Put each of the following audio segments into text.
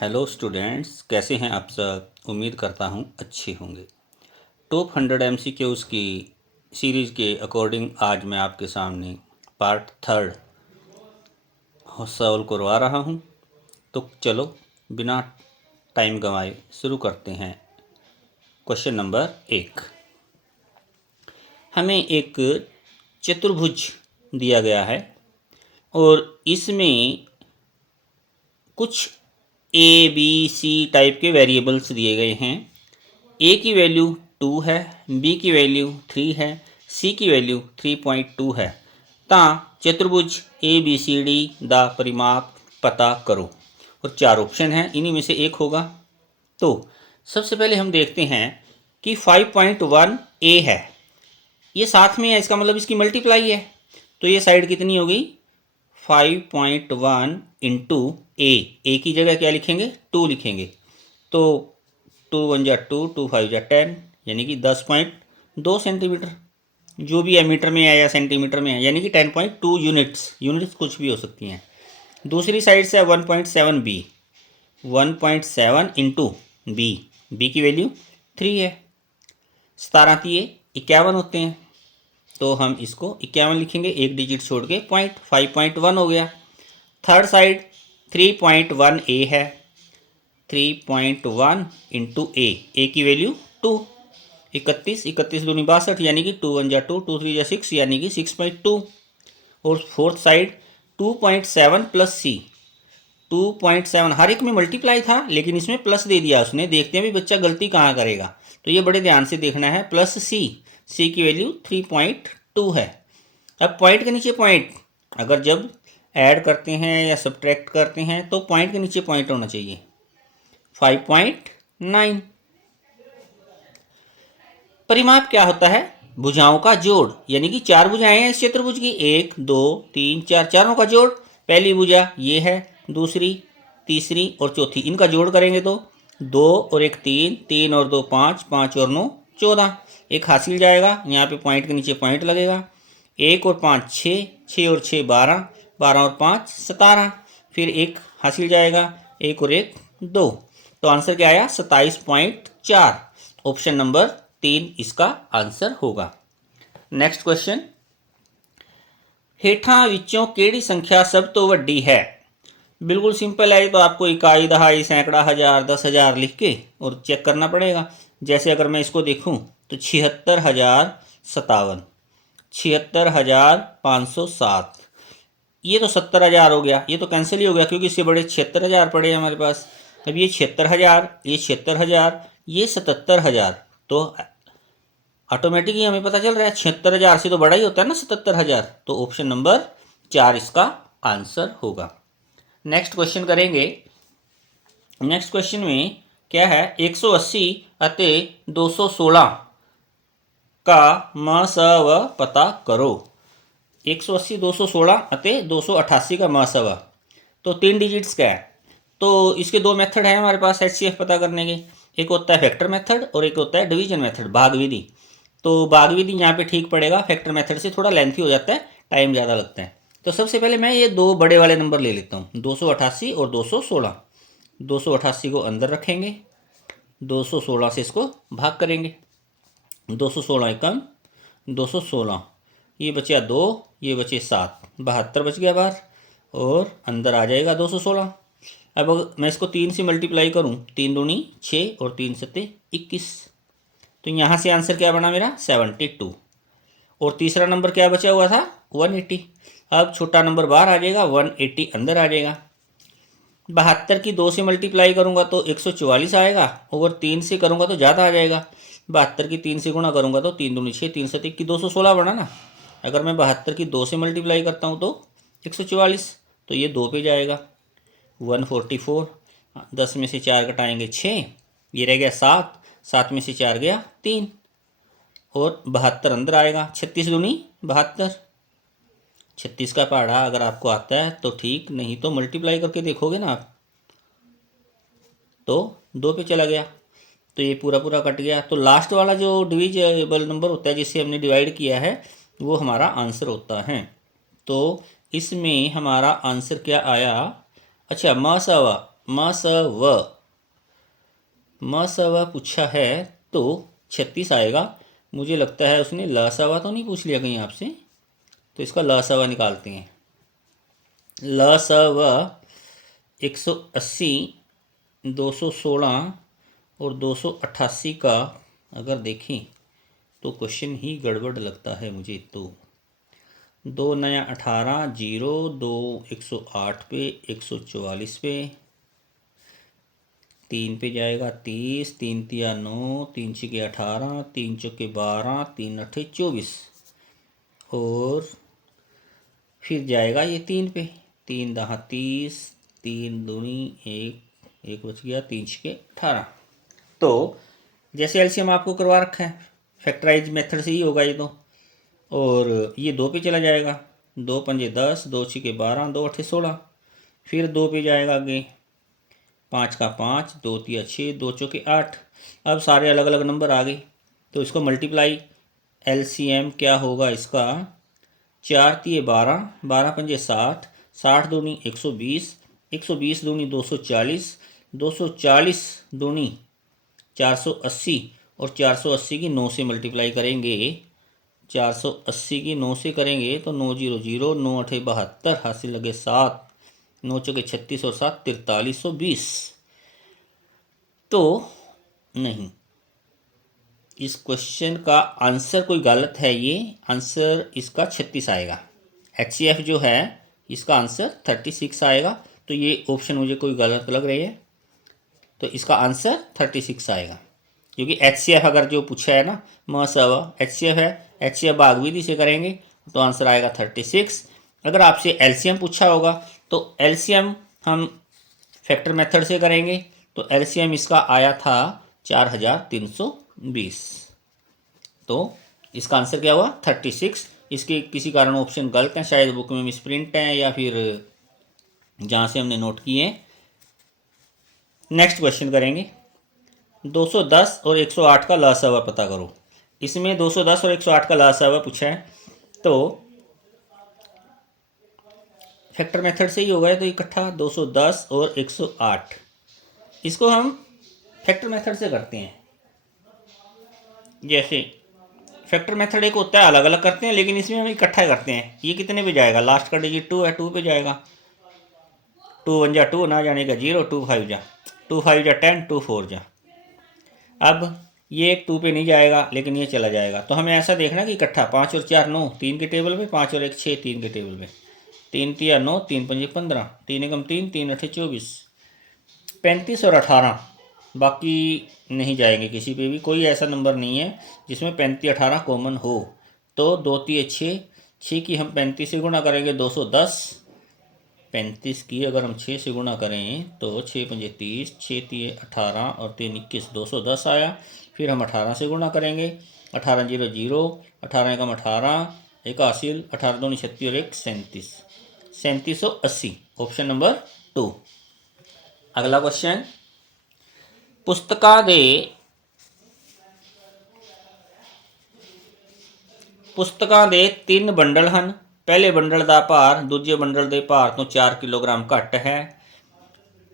Hello students, कैसे हैं आप सब। उम्मीद करता हूं अच्छे होंगे। टॉप 100 एमसीक्यूज़ की सीरीज़ के अकॉर्डिंग आज मैं आपके सामने पार्ट 3 सॉल्व करवा रहा हूं। तो चलो बिना टाइम गंवाए शुरू करते हैं। Question number 1। हमें एक चतुर्भुज दिया गया है और इसमें कुछ ए बी सी टाइप के वेरिएबल्स दिए गए हैं। ए की वैल्यू 2 है, बी की वैल्यू 3 है, सी की वैल्यू 3.2 है। ता चतुर्भुज ए बी सी डी दा परिमाप पता करो। और 4 ऑप्शन हैं, इन्हीं में से एक होगा। तो सबसे पहले हम देखते हैं कि 5.1 ए है, ये साथ में है, इसका मतलब इसकी मल्टीप्लाई है। तो ये साइड कितनी होगी 5.1 इंटू ए की जगह क्या लिखेंगे 2 लिखेंगे। तो 2 1 जा 2, 2 5 जा 10, यानी कि 10.2 सेंटीमीटर। जो भी है मीटर में है या सेंटीमीटर में है, यानी कि 10.2 यूनिट्स कुछ भी हो सकती हैं। दूसरी साइड से 1.7 बी, 1.7 इंटू बी की वैल्यू 3 है। 17 ये 51 होते हैं, तो हम इसको 51 लिखेंगे, एक डिजिट छोड़ के पॉइंट। 5.1 हो गया। थर्ड साइड 3.1 ए है, 3.1 इंटू ए की वैल्यू 2, 31 दूनी 62, यानी कि 2 1 जा 2, 2 3 जा 6, यानी कि 6.2। और फोर्थ साइड 2.7 प्लस सी, 2.7 हर एक में मल्टीप्लाई था लेकिन इसमें प्लस दे दिया उसने। देखते हैं भी बच्चा गलती कहाँ करेगा, तो ये बड़े ध्यान से देखना है। प्लस सी की वैल्यू 3.2 है। अब पॉइंट के नीचे पॉइंट, अगर जब ऐड करते हैं या सब्ट्रैक्ट करते हैं तो पॉइंट के नीचे पॉइंट होना चाहिए। 5.9। परिमाप क्या होता है भुजाओं का जोड़, यानी कि 4 भुजाएं हैं इस चतुर्भुज की, 1 2 3 4, चारों का जोड़। पहली भुजा ये है, दूसरी, तीसरी और चौथी, इनका जोड़ करेंगे तो 2 और 1 3, 3 और 2 5, 5 और 9 14। एक हासिल जाएगा, यहाँ पे पॉइंट के नीचे पॉइंट लगेगा। 1 और 5 6, 6 और 6 12, 12 और 5 17। फिर एक हासिल जाएगा, 1 और 1 2। तो आंसर क्या आया 27.4। ऑप्शन नंबर 3 इसका आंसर होगा। नेक्स्ट क्वेश्चन, हेठा विचों केड़ी संख्या सब तो वड्डी है। बिल्कुल सिंपल है, तो आपको इकाई दहाई सैकड़ा हज़ार 10,000 लिख के और चेक करना पड़ेगा। जैसे अगर मैं इसको देखूं तो 76,057, 76,507, ये तो 70,000 हो गया। ये तो कैंसिल ही हो गया क्योंकि इससे बड़े 76,000 पड़े हैं हमारे पास। अब ये 76,000, ये 76,000, ये 77,000, तो ऑटोमेटिकली हमें पता चल रहा है 76,000 से तो बड़ा ही होता है ना 77,000। तो ऑप्शन नंबर 4 इसका आंसर होगा। नेक्स्ट क्वेश्चन करेंगे। नेक्स्ट क्वेश्चन में क्या है 180 अते 216 का मसव पता करो। 180 216 अते 288 का मसव, तो 3 डिजिट्स का है। तो इसके 2 मेथड हैं हमारे पास एचसीएफ पता करने के। एक होता है फैक्टर मेथड और एक होता है डिवीजन मेथड, भाग विधि। तो भाग विधि यहाँ पे ठीक पड़ेगा, फैक्टर मेथड से थोड़ा लेंथी हो जाता है, टाइम ज़्यादा लगता है। तो सबसे पहले मैं ये 2 बड़े वाले नंबर ले लेता हूँ, 288 और 216। 288 को अंदर रखेंगे, 216 से इसको भाग करेंगे। 216 एकम 216, ये बचा 2, ये बचे 7, 72 बच गया बाहर और अंदर आ जाएगा 216। अब अगर मैं इसको 3 से मल्टीप्लाई करूँ, 3 दूनी 6 और 3 सत्ते 21, तो यहाँ से आंसर क्या बना मेरा 72। और तीसरा नंबर क्या बचा हुआ था 180। अब छोटा नंबर बाहर आ जाएगा, 180 अंदर आ जाएगा। 72 की 2 से मल्टीप्लाई करूँगा तो 144 आएगा, और 3 से करूँगा तो ज़्यादा आ जाएगा। 72 की 3 से गुणा करूँगा तो 3 दूनी 6, 3 सत्ते की 216 बना ना। अगर मैं 72 की 2 से मल्टीप्लाई करता हूँ तो 144, तो ये 2 पे जाएगा। 144, 10 में से 4 घटाएंगे 6, ये रह गया 7, 7 में से 4 गया 3, और 72 अंदर आएगा। 36 दूनी 72। 36 का पहाड़ा अगर आपको आता है तो ठीक, नहीं तो मल्टीप्लाई करके देखोगे ना आप, तो 2 पे चला गया, तो ये पूरा पूरा कट गया। तो लास्ट वाला जो डिविजिबल नंबर होता है जिससे हमने डिवाइड किया है वो हमारा आंसर होता है। तो इसमें हमारा आंसर क्या आया, अच्छा मसवा, म स व पूछा है तो 36 आएगा। मुझे लगता है उसने ल स व तो नहीं पूछ लिया कहीं आपसे, तो इसका ल स व निकालते हैं। ल स व 180, 216 और 288 का अगर देखें तो क्वेश्चन ही गड़बड़ लगता है मुझे। तो 2 नया 18, 0, 2 108 पे, 144 पे, 3 पे जाएगा 30, 3 तिया 9, 3 छिके 18, 3 चौके 12, 3 अट्ठे 24 और फिर जाएगा ये 3 पे, 3 दहा 30, 3 दूनी 1 बच गया, 3 छिके 18। तो जैसे एलसीएम आपको करवा रखा है, फैक्टराइज मेथड से ही होगा ये तो। और ये 2 पे चला जाएगा, 2 पंजे 10, 2 छिके 12, 2 अट्ठे 16, फिर 2 पे जाएगा आगे, 5 का 5, 2 तिया 6, 2 चौके 8। अब सारे अलग अलग नंबर आ गए तो इसको मल्टीप्लाई, एलसीएम क्या होगा इसका, 4 तिये 12, 12 पंजे 60, 60 दूनी 120, 120 दूनी 240, 240 दूनी 480 और 480 की 9 से मल्टीप्लाई करेंगे, 480 की 9 से करेंगे तो 9 0 0, 9 अठे 72, हासिल लगे 7, 9 चौके 36 और 7 4320। तो नहीं, इस क्वेश्चन का आंसर कोई गलत है, ये आंसर इसका 36 आएगा। HCF जो है इसका आंसर 36 आएगा। तो ये ऑप्शन मुझे कोई गलत लग रही है, तो इसका आंसर 36 आएगा। क्योंकि HCF अगर जो पूछा है ना, म स व HCF है, HCF भाग विधि से करेंगे तो आंसर आएगा 36। अगर आपसे LCM पूछा होगा तो LCM हम फैक्टर मेथड से करेंगे, तो LCM इसका आया था 4320। तो इसका आंसर क्या हुआ, 36। इसके किसी कारण ऑप्शन गलत हैं, शायद बुक में मिसप्रिंट हैं या फिर जहाँ से हमने नोट किए हैं। नेक्स्ट क्वेश्चन करेंगे, 210 और 108 का लसावा पता करो। इसमें 210 और 108 का लसावा पूछा है, तो फैक्टर मेथड से ही होगा, तो इकट्ठा 210 और 108 इसको हम फैक्टर मेथड से करते हैं। जैसे फैक्टर मेथड एक होता है अलग अलग करते हैं, लेकिन इसमें हम इकट्ठा करते हैं। ये कितने पे जाएगा, लास्ट का डिजिट 2 है, 2 पे जाएगा, 2 1 जा 2, ना जाने का 0, 2 5 जा 2 5 जा 10, 2 4 जा। अब ये 2 पे नहीं जाएगा लेकिन ये चला जाएगा, तो हमें ऐसा देखना कि इकट्ठा 5 और 4 9, 3 के टेबल पे, 5 और 1 6, 3 के टेबल पे, 3 तिया 9, 3 पंजे 15, 3 एकम 3, 3 अठे 24, 35 और 18 बाकी नहीं जाएंगे, किसी पे भी कोई ऐसा नंबर नहीं है जिसमें 35 18 कॉमन हो। तो 2 तिये 6, 6 की हम 35 से गुणा करेंगे 210, 35 की अगर हम 6 से गुणा करें तो 6 पंजे 30, 6 तिये 18 और 3 21, 210 आया। फिर हम 18 से गुणा करेंगे, 18 0 0, 18 एकम 18, एक हासिल, 18 दूनी 36 और 1 37, 3780, ऑप्शन नंबर 2। अगला क्वेश्चन, पुस्तकां दे 3 बंडल हैं। पहले बंडल का भार दूजे बंडल के भार तो 4 किलोग्राम घट है।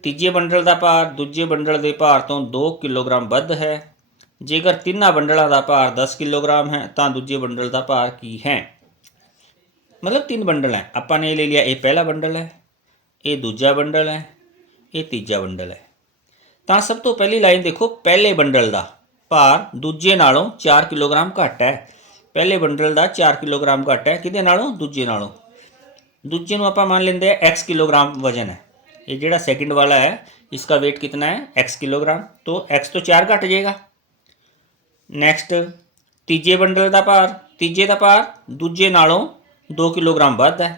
तीजे बंडल का भार दूजे बंडल के भार तो 2 किलोग्राम वध है। जेकर तिना बंडलों का भार 10 किलोग्राम है तो दूजे बंडल का भार की है। मतलब 3 बंडल है, आपने ले लिया, ये पहला बंडल है, ये दूजा बंडल है, ये तीजा बंडल है। तो सब तो पहली लाइन देखो, पहले बंडल का भार दूजे नालों 4 किलोग्राम घट है। पहले बंडल का 4 किलोग्राम घट है, किदे नालों, दूजे नालों। दूजे नूं आपां मान लेंदे x किलोग्राम वजन है। ये जिहड़ा सैकेंड वाला है इसका वेट कितना है, x किलोग्राम, तो x तो 4 घट जाएगा। नैक्सट तीजे बंडल का भार, तीजे का भार दूजे नालों 2 किलोग्राम वध है,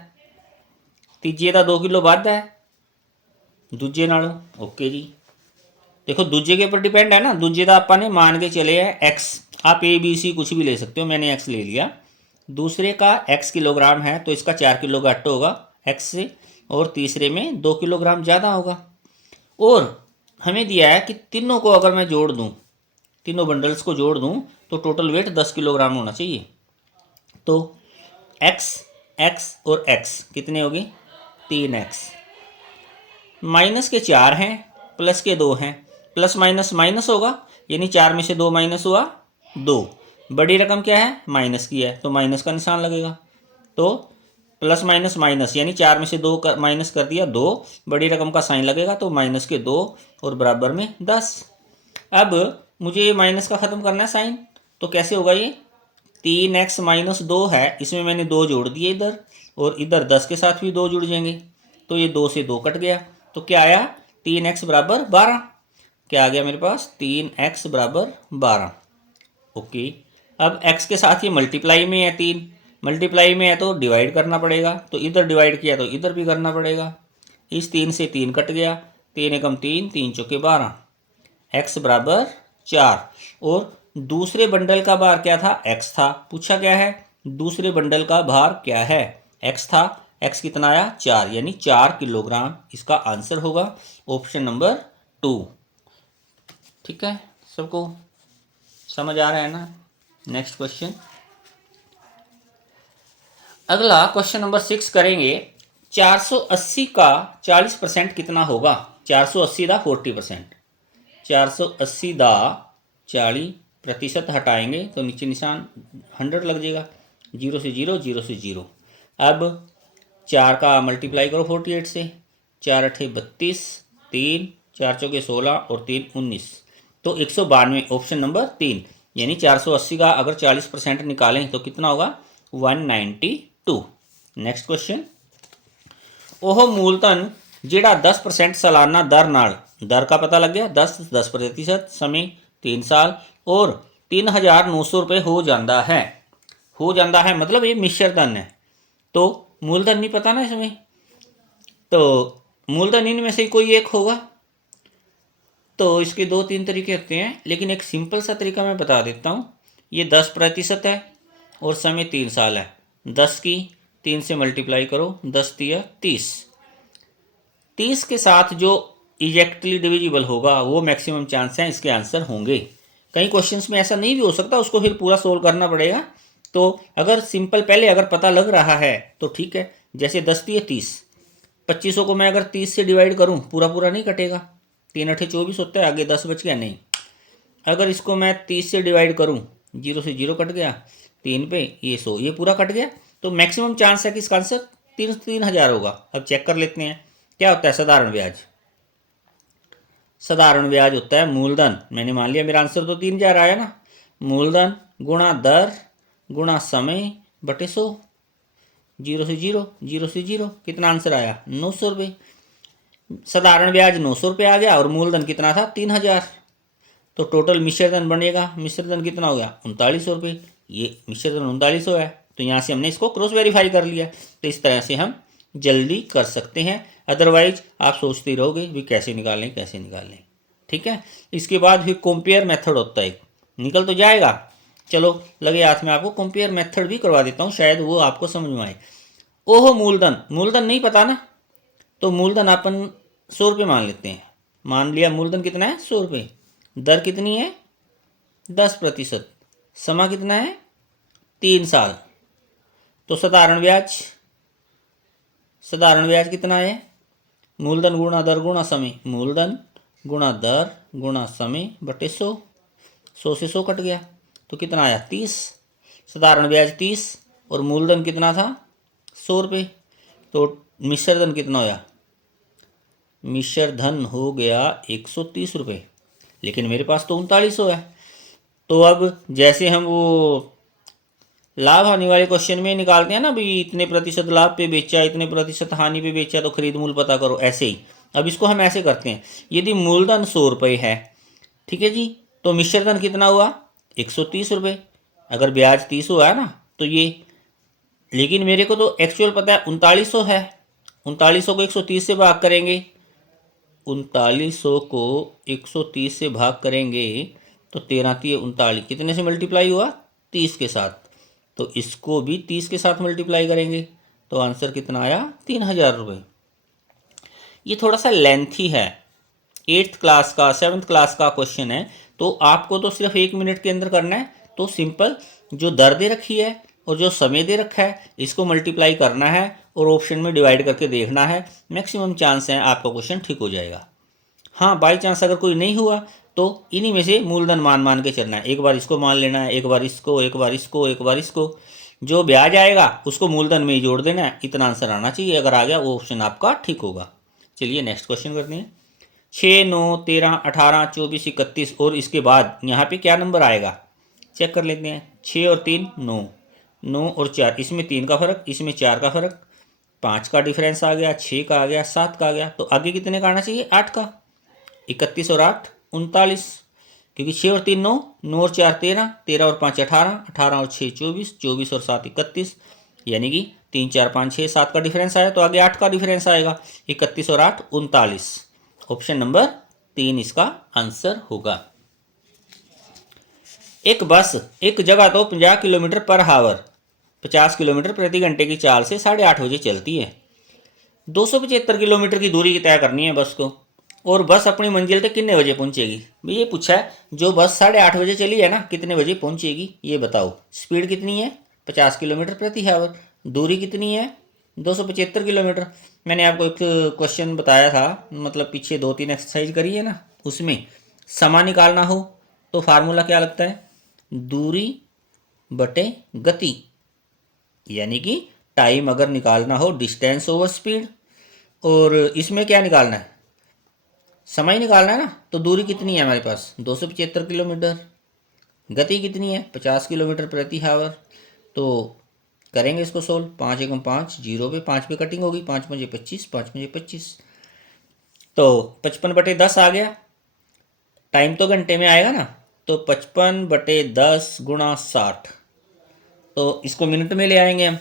तीजे का 2 किलो वध है दूजे नालों। ओके जी, देखो दूजे के ऊपर डिपेंड है ना, दूजे का आपने मान के चले हैं x, आप ए बी सी कुछ भी ले सकते हो, मैंने x ले लिया। दूसरे का x किलोग्राम है तो इसका 4 किलो घट होगा x से, और तीसरे में 2 किलोग्राम ज़्यादा होगा। और हमें दिया है कि तीनों को अगर मैं जोड़ दूं, तीनों बंडल्स को जोड़ दूं तो टोटल वेट 10 किलोग्राम होना चाहिए। तो x, x और x कितने हो गए, 3x। माइनस के 4 हैं, प्लस के 2 हैं, प्लस माइनस माइनस होगा, यानी 4 में से 2 माइनस हुआ 2। बड़ी रकम क्या है, माइनस की है, तो माइनस का निशान लगेगा। तो प्लस माइनस माइनस, यानी 4 में से 2 माइनस कर दिया 2, बड़ी रकम का साइन लगेगा, तो माइनस के 2 और बराबर में 10। अब मुझे ये माइनस का ख़त्म करना है साइन, तो कैसे होगा ये, 3x माइनस 2 है, इसमें मैंने 2 जोड़ दिए इधर, और इधर 10 के साथ भी 2 जुड़ जाएंगे, तो ये 2 से 2 कट गया, तो क्या आया, 3x बराबर 12। क्या आ गया मेरे पास, 3x बराबर 12। ओके, अब x के साथ ये मल्टीप्लाई में है, 3 मल्टीप्लाई में है तो डिवाइड करना पड़ेगा, तो इधर डिवाइड किया तो इधर भी करना पड़ेगा। इस 3 से 3 कट गया, 3 एकम 3, 3 चौके 12, x बराबर 4। और दूसरे बंडल का भार क्या था, x था। पूछा क्या है, दूसरे बंडल का भार क्या है, x था। x कितना आया, 4, यानी 4 किलोग्राम इसका आंसर होगा, ऑप्शन नंबर 2। ठीक है, सबको समझ आ रहा है ना। नेक्स्ट क्वेश्चन, अगला क्वेश्चन नंबर 6 करेंगे। 480 का 40% कितना होगा, 480 का 40%, 480 दा 40% हटाएंगे तो नीचे निशान 100 लग जाएगा, 0 से 0, 0 से 0। अब 4 का मल्टीप्लाई करो 48 से, 4 अठे 32, 3 4 चौके 16 और 3 19, तो 192, ऑप्शन नंबर 3। यानी 480 का अगर 40% निकालें तो कितना होगा, 192। नेक्स्ट क्वेश्चन, ਉਹ मूलधन ਜਿਹੜਾ 10% सालाना दर नाल, दर का पता लग गया, 10% समय 3 साल और 3,900 रुपये हो जाता है, हो जाता है मतलब ये मिश्र धन है, तो मूलधन नहीं पता ना इसमें, तो मूलधन इनमें से कोई एक होगा। तो इसके 2-3 तरीके होते हैं, लेकिन एक सिंपल सा तरीका मैं बता देता हूँ। ये 10% है और समय 3 साल है, 10 की 3 से मल्टीप्लाई करो, 10 तिया 30, 30 के साथ जो इजेक्टली डिविजिबल होगा वो मैक्सिमम चांस हैं इसके आंसर होंगे। कई क्वेश्चंस में ऐसा नहीं भी हो सकता, उसको फिर पूरा सोल्व करना पड़ेगा। तो अगर सिंपल पहले अगर पता लग रहा है तो ठीक है, जैसे 10 तिया 30, 2500 को मैं अगर 30 से डिवाइड करूँ पूरा पूरा नहीं कटेगा, 3 अठे 24 होता है, आगे 10 बच गया नहीं। अगर इसको मैं 30 से डिवाइड करूँ, 0 से 0 कट गया, 3 पे ये 100, ये पूरा कट गया, तो मैक्सिमम चांस है कि इसका आंसर 3,000 होगा। अब चेक कर लेते हैं क्या होता है साधारण ब्याज। साधारण ब्याज होता है मूलधन, मैंने मान लिया मेरा आंसर तो 3,000 आया ना, मूलधन गुणा दर गुणा समय बटे 100, 0 से 0, 0 से 0, कितना आंसर आया, 900 रुपये। साधारण ब्याज 900 रुपये आ गया और मूलधन कितना था, 3,000, तो टोटल मिश्रधन बनेगा, मिश्रधन कितना हो गया, 3900 रुपये। ये मिश्रधन 3900 है, तो यहाँ से हमने इसको क्रॉस वेरीफाई कर लिया। तो इस तरह से हम जल्दी कर सकते हैं, अदरवाइज आप सोचते रहोगे भी कैसे निकालें कैसे निकालें। ठीक है, इसके बाद फिर कंपेयर मेथड होता है, निकल तो जाएगा। चलो लगे हाथ में आपको कंपेयर मेथड भी करवा देता हूँ, शायद वो आपको समझ में आए। ओहो मूलधन, मूलधन नहीं पता ना, तो मूलधन अपन 100 रुपये मान लेते हैं। मान लिया मूलधन कितना है, 100 रुपये, दर कितनी है 10%, समय कितना है 3 साल, तो साधारण ब्याज कितना है, मूलधन गुणा दर गुणा समय, मूलधन गुणा दर गुणा समय बटे 100, 100 से 100 कट गया, तो कितना आया 30, साधारण ब्याज 30 और मूलधन कितना था 100 रुपये, तो मिश्रधन कितना होया, मिश्रधन हो गया 130 रुपये, लेकिन मेरे पास तो 3900 है। तो अब जैसे हम वो लाभ हानि वाले क्वेश्चन में निकालते हैं ना, भी इतने प्रतिशत लाभ पे बेचा, इतने प्रतिशत हानि पे बेचा, तो खरीद मूल्य पता करो, ऐसे ही अब इसको हम ऐसे करते हैं। यदि मूलधन 100 रुपये है, ठीक है जी, तो मिश्रधन कितना हुआ 130 रुपये, अगर ब्याज 30 हुआ है ना, तो ये, लेकिन मेरे को तो एक्चुअल पता है 3900 है, 3900 को 130 से भाग करेंगे, 3900 को 130 से भाग करेंगे तो 13×3 = 39, कितने से मल्टीप्लाई हुआ 30 के साथ, तो इसको भी 30 के साथ मल्टीप्लाई करेंगे, तो आंसर कितना आया 3,000 रुपये। ये थोड़ा सा लेंथी है, 8th क्लास का 7th क्लास का क्वेश्चन है, तो आपको तो सिर्फ 1 मिनट के अंदर करना है। तो सिंपल जो दर दे रखी है और जो समय दे रखा है इसको मल्टीप्लाई करना है और ऑप्शन में डिवाइड करके देखना है, मैक्सिमम चांस है आपका क्वेश्चन ठीक हो जाएगा। हाँ, बाई चांस अगर कोई नहीं हुआ तो इन्हीं में से मूलधन मान मान के चलना है, एक बार इसको मान लेना है, एक बार इसको, एक बार इसको, एक बार इसको, जो ब्याज आएगा उसको मूलधन में ही जोड़ देना है, इतना आंसर आना चाहिए। अगर आ गया वो ऑप्शन आपका ठीक होगा। चलिए नेक्स्ट क्वेश्चन करते हैं। 6, 9, 13, 18, 24, 31 और इसके बाद यहाँ पे क्या नंबर आएगा चेक कर लेते हैं। 6 और 3 9, 9 और 4, इसमें 3 का फर्क, इसमें 4 का फर्क, 5 का डिफरेंस आ गया, 6 का आ गया, 7 का आ गया, तो आगे कितने का आना चाहिए 8 का। 31 और 8 39, क्योंकि 6 और 3 9, 9 और 4 13, 13 और 5 18, 18 और 6 24, 24 और 7 31, यानी कि 3 4 5 6 7 का डिफरेंस आया तो आगे 8 का डिफरेंस आएगा। 31 और 8 39, ऑप्शन नंबर 3 इसका आंसर होगा। एक बस एक जगह तो 50 किलोमीटर पर हावर 50 किलोमीटर प्रति घंटे की चाल से 8:30 बजे चलती है। 275 किलोमीटर की दूरी तय करनी है बस को, और बस अपनी मंजिल तक कितने बजे पहुंचेगी। ये पूछा है, जो बस 8:30 बजे चली है ना, कितने बजे पहुंचेगी ये बताओ। स्पीड कितनी है 50 किलोमीटर प्रति हावर, दूरी कितनी है 275 किलोमीटर। मैंने आपको एक क्वेश्चन बताया था, मतलब पीछे 2-3 एक्सरसाइज करी है ना, उसमें समय निकालना हो तो फार्मूला क्या लगता है, दूरी बटे गति, यानी कि टाइम अगर निकालना हो डिस्टेंस ओवर स्पीड, और इसमें क्या निकालना है समय निकालना है ना, तो दूरी कितनी है हमारे पास 275 किलोमीटर, गति कितनी है 50 किलोमीटर प्रति हावर। तो करेंगे इसको सोल्व, 5 एकम 5, 0 पे 5 पे कटिंग होगी, 5 पंजे 25, 5 पंजे 25, तो 55/10 आ गया। टाइम तो घंटे में आएगा ना, तो 55/10 गुणा 60, तो इसको मिनट में ले आएंगे हम।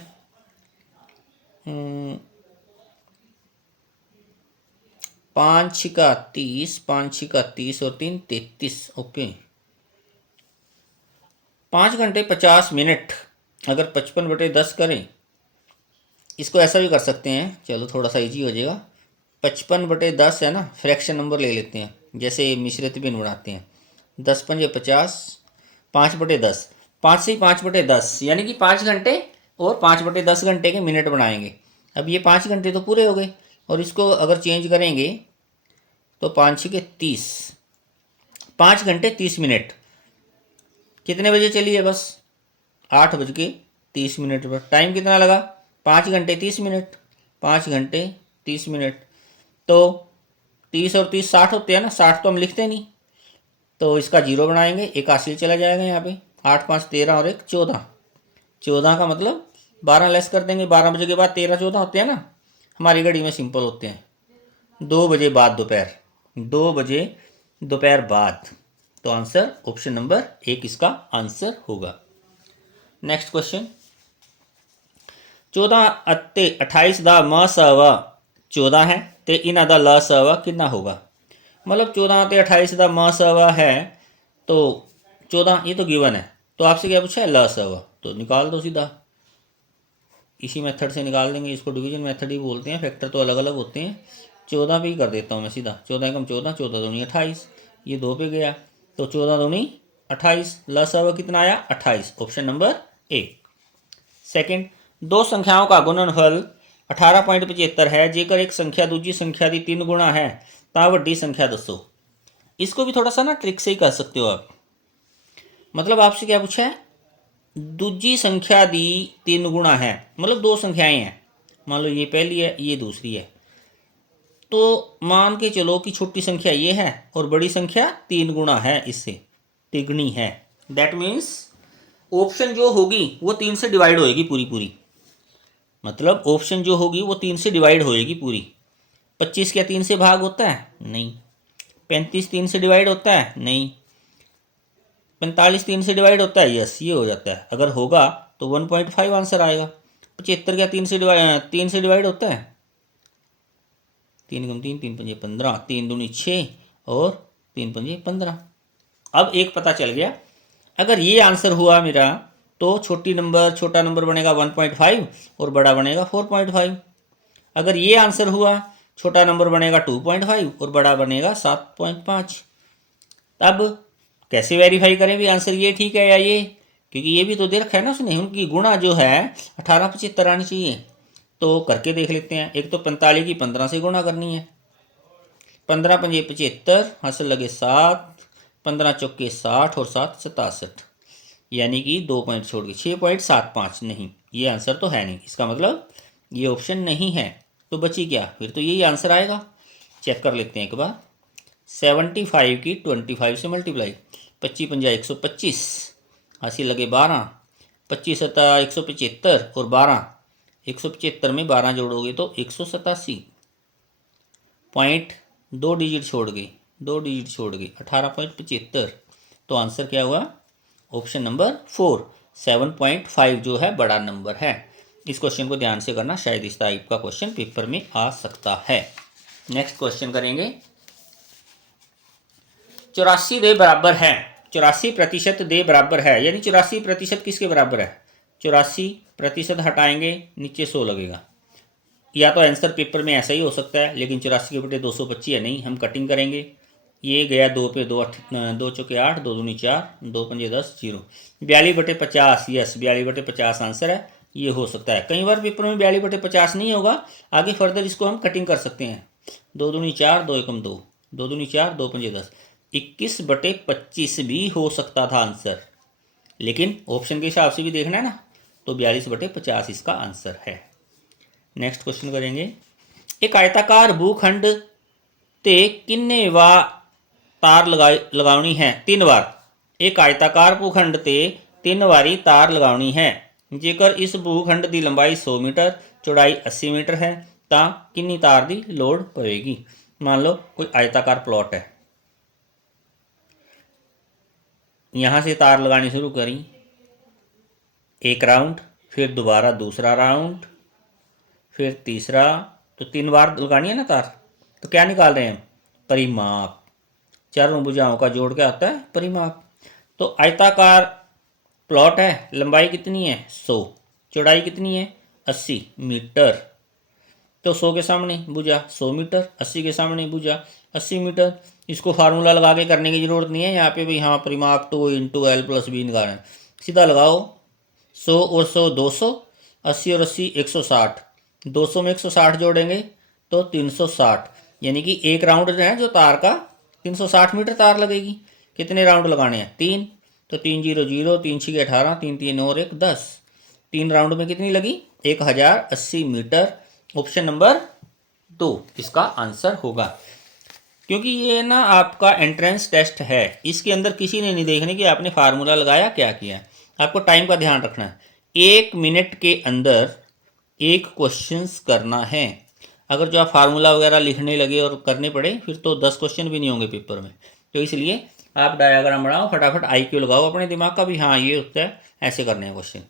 5 छिका 30, 5 छिका 30 और 3 33, ओके। 5 घंटे 50 मिनट अगर 55/10 करें, इसको ऐसा भी कर सकते हैं, चलो थोड़ा सा इजी हो जाएगा। 55/10 है ना, फ्रैक्शन नंबर ले लेते हैं, जैसे मिश्रित भिन्न बनाते हैं। 10 पंजे 50, 5/10, 5 से ही 5/10, यानी कि 5 घंटे और 5/10 घंटे के मिनट बनाएंगे। अब ये 5 घंटे तो पूरे हो गए, और इसको अगर चेंज करेंगे तो 5 छके 30, 5 घंटे 30 मिनट, कितने बजे चली है बस 8:30 पर। टाइम कितना लगा 5 घंटे 30 मिनट, 5 घंटे 30 मिनट, तो 30 और 30 60 होते हैं ना, 60 तो हम लिखते नहीं, तो इसका 0 बनाएंगे, एक हासिल चला जाएगा यहाँ पे। 8 5 13 और 1 14, 14 का मतलब 12 लेस कर देंगे, 12 बजे के बाद 13 14 होते हैं ना, हमारी घड़ी में सिंपल होते हैं। 2 बजे बाद दोपहर, 2 बजे दोपहर बाद, तो आंसर ऑप्शन नंबर 1 इसका आंसर होगा। नेक्स्ट क्वेश्चन, 14 अत्ते 28 दा म सव 14 है, तो इन्ह दा ल सव कितना होगा। मतलब 14 अत्ते 28 दा म सव है, तो 14 ये तो गिवन है, तो आपसे क्या पूछा है ल सव, तो निकाल दो सीधा, इसी मेथड से निकाल देंगे। इसको डिवीजन मेथड ही बोलते हैं, फैक्टर तो अलग अलग होते हैं। 14 पे ही कर देता हूँ मैं सीधा, 14 एकम 14, 14 दूनी 28, ये 2 पे गया, तो 14 दूनी 28, लसाव कितना आया 28, ऑप्शन नंबर ए। सेकंड, दो संख्याओं का गुणनफल 18.75 है, जेकर एक संख्या दूसरी संख्या दी 3 गुणा है, ता वड्डी संख्या दसो। इसको भी थोड़ा सा ना ट्रिक से ही कर सकते हो आप। मतलब आपसे क्या पूछा है, दूसरी संख्या दी 3 गुणा है, मतलब दो संख्याएं हैं, मान लो ये पहली है ये दूसरी है, तो मान के चलो कि छोटी संख्या ये है और बड़ी संख्या 3 गुणा है, इससे तिगुनी है। दैट मीन्स ऑप्शन जो होगी वो 3 से डिवाइड होएगी पूरी पूरी, मतलब ऑप्शन जो होगी वो 3 से डिवाइड होएगी पूरी। 25 क्या 3 से भाग होता है, नहीं। 35 3 से डिवाइड होता है, नहीं। 45 3 से डिवाइड होता है, यस ये हो जाता है। अगर होगा तो 1.5 आंसर आएगा। 75 क्या 3 से डिवाइड होता है, 3 गुण 3, 3 पंजे 15, 3 दूनी 6 और 3 पंजे 15। अब एक पता चल गया, अगर ये आंसर हुआ मेरा तो छोटा नंबर बनेगा 1.5 और बड़ा बनेगा 4.5। अगर ये आंसर हुआ छोटा नंबर बनेगा 2.5 और बड़ा बनेगा 7.5। अब कैसे वेरीफाई करें भी आंसर ये ठीक है या ये, क्योंकि ये भी तो दे रखा है ना उसने, उनकी गुणा जो है 1875 आनी चाहिए। तो करके देख लेते हैं। एक तो 45 की 15 से गुणा करनी है, 15 पंजे 75, हासिल लगे 7, 15 चौके 60 और 7 67, यानी कि 2 पॉइंट छोड़ के 6.75। नहीं, ये आंसर तो है नहीं, इसका मतलब ये ऑप्शन नहीं है। तो बची क्या, फिर तो यही आंसर आएगा। चेक कर लेते हैं एक बार। 75 की 25 से मल्टीप्लाई, 25 पंजा 125, हासिल लगे 12, 25 सत्ता 175 और 12, 175 में 12 जोड़ोगे तो 187, पॉइंट 2 डिजिट छोड़ गए, 2 डिजिट छोड़ गए 18.75। तो आंसर क्या हुआ, ऑप्शन नंबर 4, 7.5 जो है बड़ा नंबर है। इस क्वेश्चन को ध्यान से करना, शायद इस टाइप का क्वेश्चन पेपर में आ सकता है। नेक्स्ट क्वेश्चन करेंगे। 84 दे बराबर है, 84% दे बराबर है, यानी 84% किसके बराबर है, 84% हटाएंगे नीचे 100 लगेगा। या तो आंसर पेपर में ऐसा ही हो सकता है, लेकिन 84 के बटे 225 है नहीं, हम कटिंग करेंगे। ये गया 2 पे 2, 2 चौके 8, 2 दूनी 4, 2 पंजे 10, 0, 42/50। यस, 42/50 आंसर है। ये हो सकता है, कई बार पेपर में 42/50 नहीं होगा, आगे फर्दर इसको हम कटिंग कर सकते हैं। 2 दूनी 4, 2 एकम 2, 2 दूनी 4, 2 पंजे 10, 21/25 भी हो सकता था आंसर, लेकिन ऑप्शन के हिसाब से भी देखना है ना, तो 42/50 इसका आंसर है। नेक्स्ट क्वेश्चन करेंगे। एक आयताकार भूखंड ते किन्ने वार तार लगावनी है, 3 बार। एक आयताकार भूखंड ते 3 वारी तार लगावनी है, जेकर इस भूखंड की लंबाई 100 मीटर, चौड़ाई 80 मीटर है, तो किन्नी तार की लोड़ पवेगी। मान लो कोई आयताकार प्लॉट है, यहाँ से तार लगानी शुरू करी, एक राउंड, फिर दोबारा दूसरा राउंड, फिर तीसरा, तो 3 बार लगानी है ना तार। तो क्या निकाल रहे हैं, परिमाप। चारों भुजाओं का जोड़ क्या होता है, परिमाप। तो आयताकार प्लॉट है, लंबाई कितनी है 100, चौड़ाई कितनी है 80 मीटर। तो 100 के सामने भुजा 100 मीटर, 80 के सामने भुजा 80 मीटर। इसको फार्मूला लगा के करने की जरूरत नहीं है यहाँ पे भाई, हाँ परिमाप 2 × L+B निकालना है, सीधा लगाओ। 100 और 100 200, 80 और 80 160, 200 में 160 जोड़ेंगे तो 360, यानी कि एक राउंड है जो तार का 360 मीटर तार लगेगी। कितने राउंड लगाने हैं, 3, तो 3 0 0, 3 6 18, 3 3 और 1 10, 3 राउंड में कितनी लगी 1080 मीटर। ऑप्शन नंबर 2 इसका आंसर होगा, क्योंकि ये ना आपका एंट्रेंस टेस्ट है, इसके अंदर किसी ने नहीं देखने कि आपने फार्मूला लगाया क्या किया। आपको टाइम का ध्यान रखना है, 1 मिनट के अंदर एक क्वेश्चंस करना है। अगर जो आप फार्मूला वगैरह लिखने लगे और करने पड़े, फिर तो 10 क्वेश्चन भी नहीं होंगे पेपर में। तो इसलिए आप डायग्राम बनाओ, फटाफट IQ लगाओ अपने दिमाग का भी, हाँ ये होता है, ऐसे करने हैं क्वेश्चन।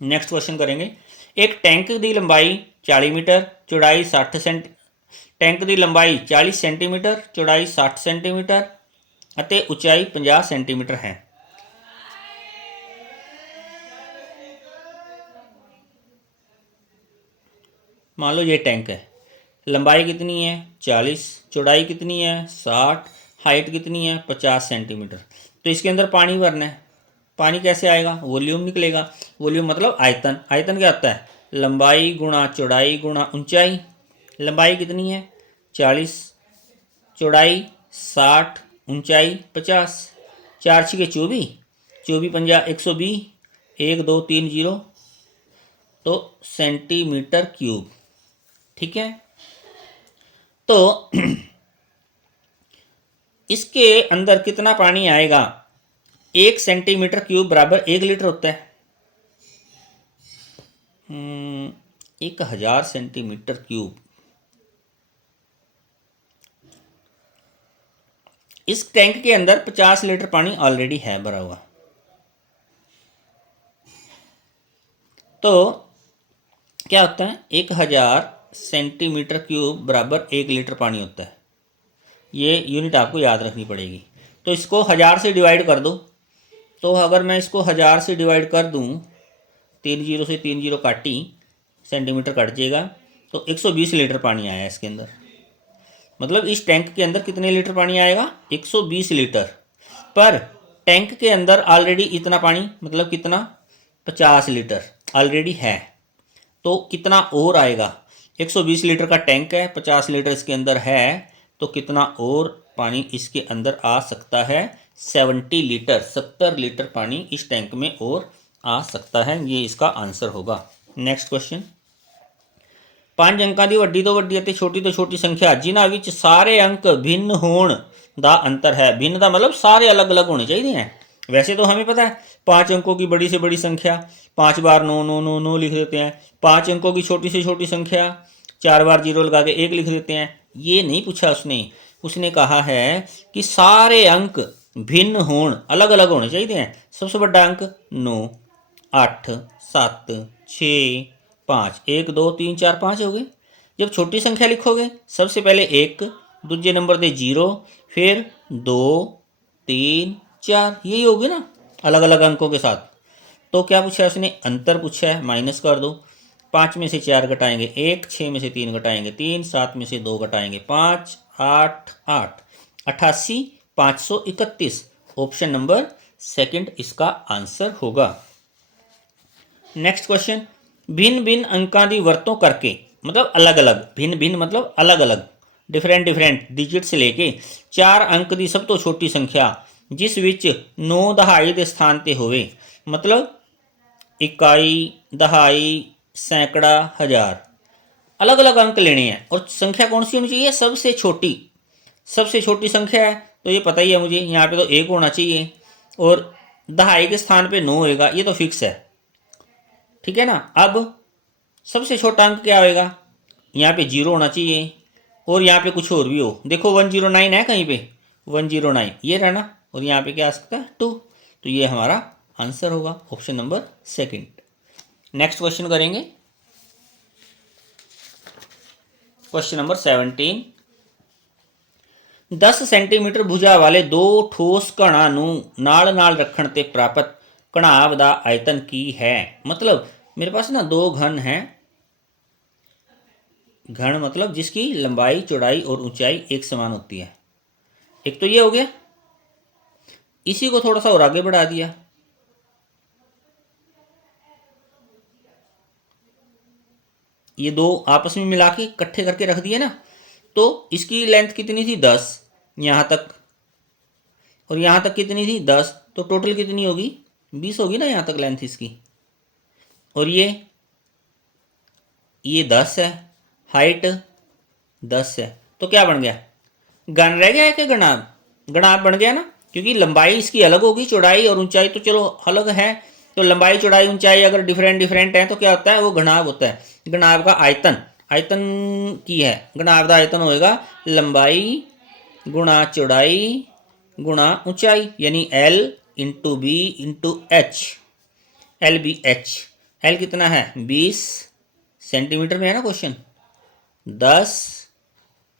नेक्स्ट क्वेश्चन करेंगे। एक टैंक की लंबाई 40 मीटर, चौड़ाई 60 सेंटी, टैंक की लंबाई 40 सेंटीमीटर, चौड़ाई 60 सेंटीमीटर ਅਤੇ ऊंचाई 50 सेंटीमीटर है। मान लो ये टैंक है, लंबाई कितनी है 40, चौड़ाई कितनी है 60, हाइट कितनी है 50 सेंटीमीटर। तो इसके अंदर पानी भरना है, पानी कैसे आएगा, वॉल्यूम निकलेगा। वॉल्यूम मतलब आयतन, आयतन क्या होता है, लंबाई गुणा चौड़ाई गुणा ऊंचाई। लंबाई कितनी है 40, चौड़ाई 60, ऊंचाई 50, 4 6 24, 24 पंजा 120, 1 2 3 0, तो सेंटीमीटर क्यूब। ठीक है, तो इसके अंदर कितना पानी आएगा, 1 सेंटीमीटर क्यूब बराबर 1 लीटर होता है। 1000 सेंटीमीटर क्यूब। इस टैंक के अंदर 50 लीटर पानी ऑलरेडी है भरा हुआ। तो क्या होता है, 1000 सेंटीमीटर क्यूब बराबर 1 लीटर पानी होता है। ये यूनिट आपको याद रखनी पड़ेगी। तो इसको 1000 से डिवाइड कर दो। तो अगर मैं इसको 1000 से डिवाइड कर दूं, 3 0 से 3 0 काटी, सेंटीमीटर कट जाएगा, तो 120 लीटर पानी आया इसके अंदर। मतलब इस टैंक के अंदर कितने लीटर पानी आएगा, 120 लीटर। पर टैंक के अंदर ऑलरेडी इतना पानी, मतलब कितना 50 लीटर ऑलरेडी है। तो कितना और आएगा। 120 लीटर का टैंक है, 50 लीटर इसके अंदर है, तो कितना और पानी इसके अंदर आ सकता है। 70 लीटर, 70 लीटर पानी इस टैंक में और आ सकता है। ये इसका आंसर होगा। नेक्स्ट क्वेश्चन, 5 अंकों की वड्डी तो वड्डी ਅਤੇ छोटी तो छोटी संख्या जिन्हां विच सारे अंक भिन्न होण दा अंतर है। भिन्न का मतलब सारे अलग अलग होने चाहिए हैं। वैसे तो हमें पता है 5 अंकों की बड़ी से बड़ी संख्या 5 बार 9 9 9 9 लिख देते हैं। 5 अंकों की छोटी से छोटी संख्या 4 बार 0 लगा के 1 लिख देते हैं। ये नहीं पूछा उसने। उसने कहा है कि सारे अंक भिन्न होण, अलग अलग होने चाहिए हैं। सबसे बड़ा अंक 9, 8, 7, 6, 5, 1 2 3 4 5 हो गए। जब छोटी संख्या लिखोगे सबसे पहले 1, दूजे नंबर पे 0, फिर 2, 3, 4, यही होगी ना अलग अलग अंकों के साथ। तो क्या पूछा है उसने, अंतर पूछा है, माइनस कर दो। 5 में से 4 घटाएंगे 1, 6 में से 3 घटाएंगे 3, 7 में से 2 घटाएंगे 5, 8 8, 88 531। ऑप्शन नंबर सेकंड इसका आंसर होगा। नेक्स्ट क्वेश्चन, भिन्न भिन्न अंकों की वरतों करके, मतलब अलग अलग, भिन्न भिन्न मतलब अलग अलग, डिफरेंट डिफरेंट डिजिट से लेके 4 अंक की सब तो छोटी संख्या जिस विच 9 दहाई के स्थान पर होवे, मतलब इकाई, दहाई, सैकड़ा, हजार, अलग अलग अंक लेने हैं। और संख्या कौन सी होनी चाहिए, सबसे छोटी। सबसे छोटी संख्या है तो ये पता ही है मुझे, यहाँ पे तो 1 होना चाहिए, और दहाई के स्थान पे 9 होएगा, ये तो फिक्स है। ठीक है ना। अब सबसे छोटा अंक क्या होएगा, यहाँ पे 0 होना चाहिए, और यहाँ पे कुछ और भी हो। देखो 109 है कहीं पे, 109 ये रहना, और यहाँ पे क्या आ सकता है 2। तो ये हमारा आंसर होगा, option number second. Next question करेंगे, क्वेश्चन नंबर 17। 10 सेंटीमीटर भुजा वाले दो ठोस कणा नूं नाल नाल रखण ते प्राप्त कणाव दा आयतन की है। मतलब मेरे पास ना दो घन हैं, घन मतलब जिसकी लंबाई चौड़ाई और ऊंचाई एक समान होती है। एक तो ये हो गया, इसी को थोड़ा सा और आगे बढ़ा दिया, ये दो आपस में मिला के इकट्ठे करके रख दिए ना। तो इसकी लेंथ कितनी थी 10 यहाँ तक, और यहाँ तक कितनी थी 10, तो टोटल कितनी होगी 20 होगी ना यहाँ तक लेंथ इसकी। और ये 10 है, हाइट 10 है, तो क्या बन गया, घन रह गया है कि गणाब, गणाब बन गया ना, क्योंकि लंबाई इसकी अलग होगी, चौड़ाई और ऊंचाई तो चलो अलग है। तो लंबाई चौड़ाई ऊंचाई अगर डिफरेंट डिफरेंट है तो क्या होता है, वो घनाभ होता है। घनाभ का आयतन, आयतन की है, घनाभ का आयतन होएगा लंबाई गुणा चौड़ाई गुणा ऊंचाई, यानी L into B into H, L B H. L कितना है 20 सेंटीमीटर में है ना क्वेश्चन, 10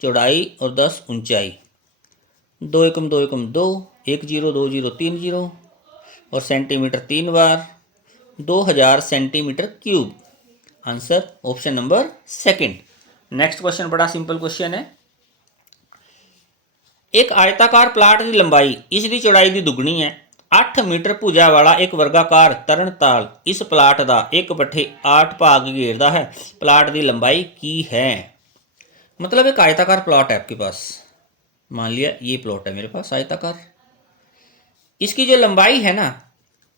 चौड़ाई और 10 ऊंचाई, 2 एकम 2 एकम 2, 1 0 2 0 3 0, और सेंटीमीटर 3 बार, 2000 centimetre cube. Answer option number second. Next question बड़ा सिंपल क्वेश्चन है। एक आयताकार प्लाट की लंबाई इसकी चौड़ाई की दुगनी है। 8 मीटर भुजा वाला एक वर्गाकार तरनताल इस प्लाट का 1/8 भाग घेरता है। प्लाट की लंबाई की है। मतलब एक आयताकार प्लॉट है आपके पास, मान लिया ये प्लॉट है मेरे पास आयताकार, इसकी जो लंबाई है ना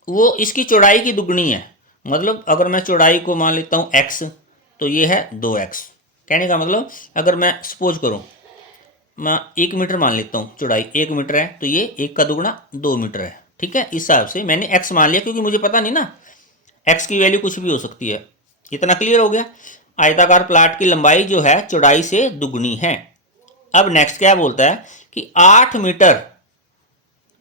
वो इसकी चौड़ाई की दुगनी है। मतलब अगर मैं चौड़ाई को मान लेता हूँ x, तो ये है 2x। कहने का मतलब अगर मैं सपोज करूँ मैं 1 मीटर मान लेता हूँ, चौड़ाई 1 मीटर है, तो ये 1 का दुगुना 2 मीटर है। ठीक है, इस हिसाब से मैंने x मान लिया, क्योंकि मुझे पता नहीं ना x की वैल्यू कुछ भी हो सकती है। इतना क्लियर हो गया। आयताकार प्लाट की लंबाई जो है चौड़ाई से दुगनी है। अब नेक्स्ट क्या बोलता है कि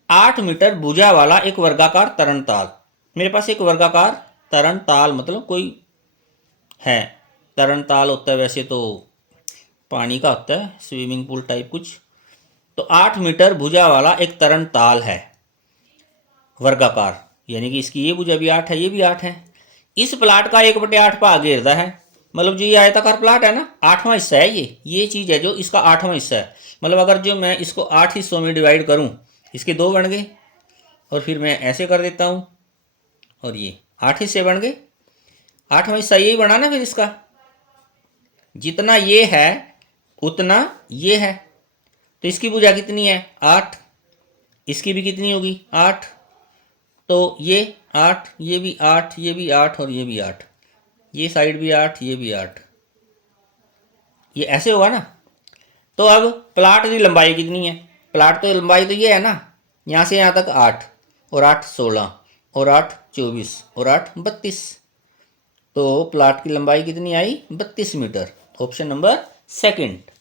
8 मीटर भुजा वाला एक वर्गाकार तरनताल। मेरे पास एक वर्गाकार तरनताल मतलब कोई है, तरनताल होता है वैसे तो पानी का होता है, स्विमिंग पूल टाइप कुछ। तो 8 मीटर भुजा वाला एक तरनताल है वर्गाकार, यानी कि इसकी ये भुजा भी 8 है, ये भी 8 है। इस प्लाट का 1/8 भाग घेरता है। मतलब जो ये आयताकार प्लाट है ना, 8वां हिस्सा है, ये चीज़ है जो इसका 8वां हिस्सा है। मतलब अगर जो मैं इसको 8 हिस्सों में डिवाइड करूँ, इसके 2 बन गए, और फिर मैं ऐसे कर देता हूँ, और ये 8 हिस्से बन गए। 8वां हिस्सा यही बना ना फिर इसका, जितना ये है उतना ये है, तो इसकी भुजा कितनी है 8, इसकी भी कितनी होगी 8, तो ये 8, ये भी 8, ये भी 8 और ये भी 8, ये साइड भी 8, ये भी 8, ये ऐसे होगा ना। तो अब प्लाट की लंबाई कितनी है, प्लाट तो लंबाई तो ये है ना, यहाँ से यहाँ तक 8 और 8 16 और 8 24 और 8 32, तो प्लाट की लंबाई कितनी आई 32 मीटर। Option number second.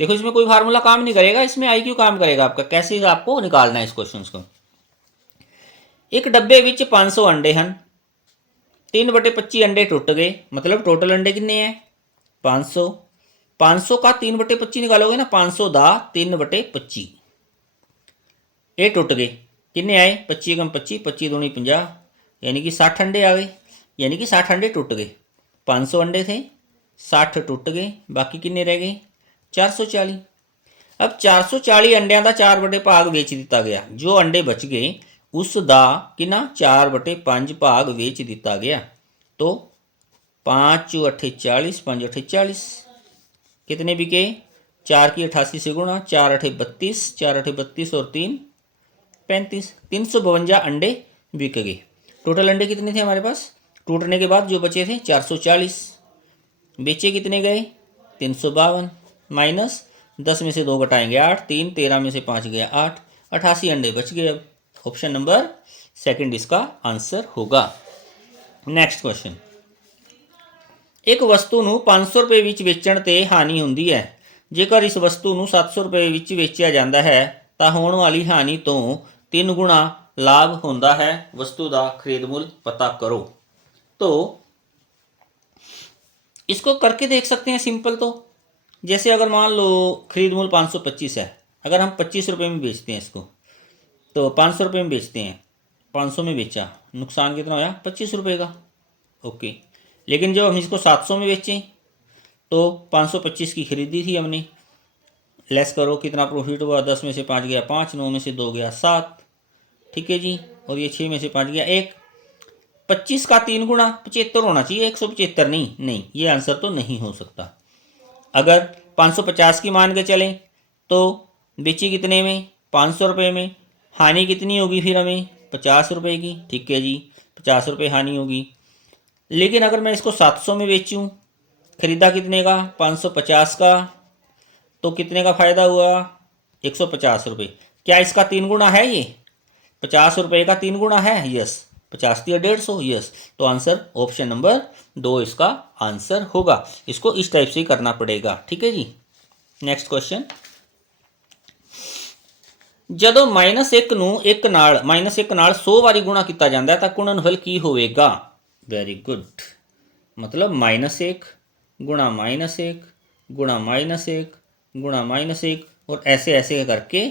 देखो इसमें कोई फार्मूला काम नहीं करेगा, इसमें आई क्यू काम करेगा आपका, कैसे आपको निकालना है इस क्वेश्चन को। एक डब्बे विच 500 अंडे हैं, 3/25 अंडे टुट गए, मतलब टोटल अंडे कितने हैं 500, 500 का 3/25 निकालोगे ना, 500 दा 3/25, ये टुट गए, कितने आए 25 कम 25, 25 दूनी 50, यानी कि 60 अंडे आ गए, यानी कि 60 अंडे टूट गए। 500 अंडे थे, 60 टुट गए, बाकी कितने रह गए 440। अब 440 अंडिया का 4/5 वेच दिता गया, जो अंडे बच गए उसका किना 4/5 भाग वेच दिता गया, तो 5 × 8 40, 5 × 8 40, कितने बिके 4 की 88 से गुणा, 4 × 8 32, 4 × 8 32 और 3 35, 352 अंडे बिक गए। टोटल अंडे कितने थे हमारे पास, टूटने के बाद जो बचे थे 440, बेचे कितने गए 352, माइनस 10 में से 2 घटाएंगे 8, 3 13 में से 5 गया 8, 88 अंडे बच गए। अब ऑप्शन नंबर सेकंड इसका आंसर होगा। नेक्स्ट क्वेश्चन, एक वस्तु ਨੂੰ 500 ਰੁਪਏ ਵਿੱਚ ਵੇਚਣ ਤੇ ਹਾਨੀ ਹੁੰਦੀ ਹੈ, ਜੇਕਰ ਇਸ ਵਸਤੂ ਨੂੰ 700 ਰੁਪਏ ਵਿੱਚ ਵੇਚਿਆ ਜਾਂਦਾ ਹੈ ਤਾਂ ਹੋਣ ਵਾਲੀ ਹਾਨੀ ਤੋਂ 3 ਗੁਣਾ ਲਾਭ ਹੁੰਦਾ है, वस्तु का खरीद मूल्य पता करो। तो इसको करके देख सकते हैं सिंपल, तो जैसे अगर मान लो खरीद मूल्य 525 है, अगर हम 25 रुपये में बेचते हैं इसको, तो 500 रुपये में बेचते हैं, 500 में बेचा, नुकसान कितना होया 25 रुपये का, ओके। लेकिन जब हम इसको 700 में बेचें तो 525 की खरीदी थी हमने, लेस करो कितना प्रॉफिट हुआ, 10 में से 5 गया 5, 9 में से 2 गया 7, ठीक है जी, और ये 6 में से 5 गया 1, 25 का 3 गुना 75 होना चाहिए, 175 नहीं, ये आंसर तो नहीं हो सकता। अगर 550 की मान के चलें तो बेची कितने में 500 रुपये में, हानि कितनी होगी फिर हमें 50 रुपये की, ठीक है जी 50 रुपये हानि होगी। लेकिन अगर मैं इसको 700 में बेचूं, खरीदा कितने का 550 का, तो कितने का फ़ायदा हुआ 150 रुपये। क्या इसका 3 गुना है, ये 50 रुपये का 3 गुना है, यस, 50 दिया 150, यस, तो आंसर ऑप्शन नंबर 2 इसका आंसर होगा। इसको इस टाइप से ही करना पड़ेगा, ठीक है जी। नेक्स्ट क्वेश्चन, ਜਦੋਂ -1 ਨੂੰ 1 ਨਾਲ -1 ਨਾਲ 100 ਵਾਰੀ ਗੁਣਾ ਕੀਤਾ ਜਾਂਦਾ ਹੈ ਤਾਂ ਗੁਣਨਫਲ ਕੀ ਹੋਵੇਗਾ। वेरी गुड, मतलब -1 गुणा -1 गुणा -1 गुणा -1 और ऐसे ऐसे करके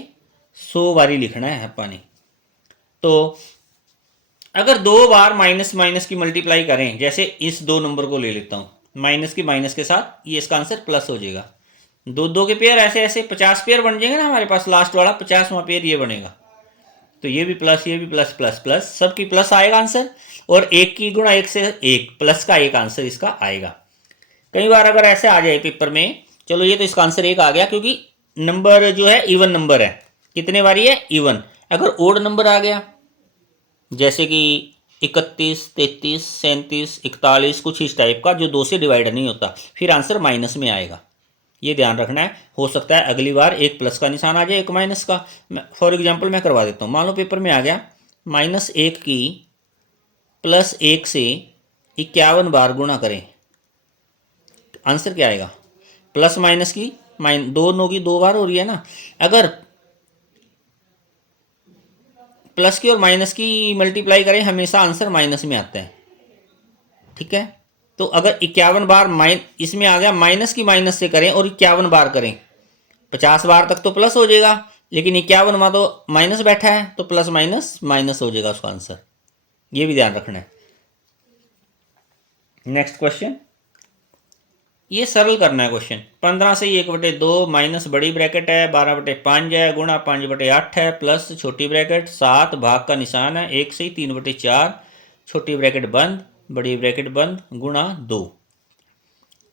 100 बारी लिखना है अपने। तो अगर 2 बार माइनस माइनस की मल्टीप्लाई करें, जैसे इस 2 नंबर को ले लेता हूँ, माइनस की माइनस के साथ, ये इसका आंसर प्लस हो जाएगा। 2 के पेयर ऐसे ऐसे 50 पेयर बन जाएंगे ना हमारे पास, लास्ट वाला 50वां पेयर ये बनेगा, तो ये भी प्लस, ये भी प्लस प्लस प्लस, सबकी प्लस आएगा आंसर, और 1 की गुणा 1 से 1 प्लस का 1 आंसर इसका आएगा। कई बार अगर ऐसे आ जाए पेपर में, चलो ये तो इसका आंसर 1 आ गया, क्योंकि नंबर जो है इवन नंबर है, कितने बारी है इवन। अगर ओड नंबर आ गया, जैसे कि 31 33 37 41 कुछ इस टाइप का, जो 2 से डिवाइड नहीं होता, फिर आंसर माइनस में आएगा, ये ध्यान रखना है। हो सकता है अगली बार 1 प्लस का निशान आ जाए, 1 माइनस का। फॉर एग्जांपल मैं करवा देता हूँ, मान लो पेपर में आ गया -1 की +1 से 51 बार गुणा करें, आंसर क्या आएगा, प्लस माइनस की दोनों की 2 बार हो रही है ना, अगर प्लस की और माइनस की मल्टीप्लाई करें हमेशा आंसर माइनस में आता है, ठीक है। तो अगर 51 बार इसमें आ गया, माइनस की माइनस से करें और 51 बार करें, 50 बार तक तो प्लस हो जाएगा, लेकिन 51 में तो माइनस बैठा है, तो प्लस माइनस माइनस हो जाएगा उसका आंसर, ये भी ध्यान रखना है। नेक्स्ट क्वेश्चन, ये सरल करना है क्वेश्चन। 15 से 1/2 माइनस बड़ी ब्रैकेट है, 12/5 है, गुणा 5/8 है, प्लस छोटी ब्रैकेट 7 भाग का निशान है, 1 से 3/4 छोटी ब्रैकेट बंद, बड़ी ब्रैकेट बंद गुणा 2।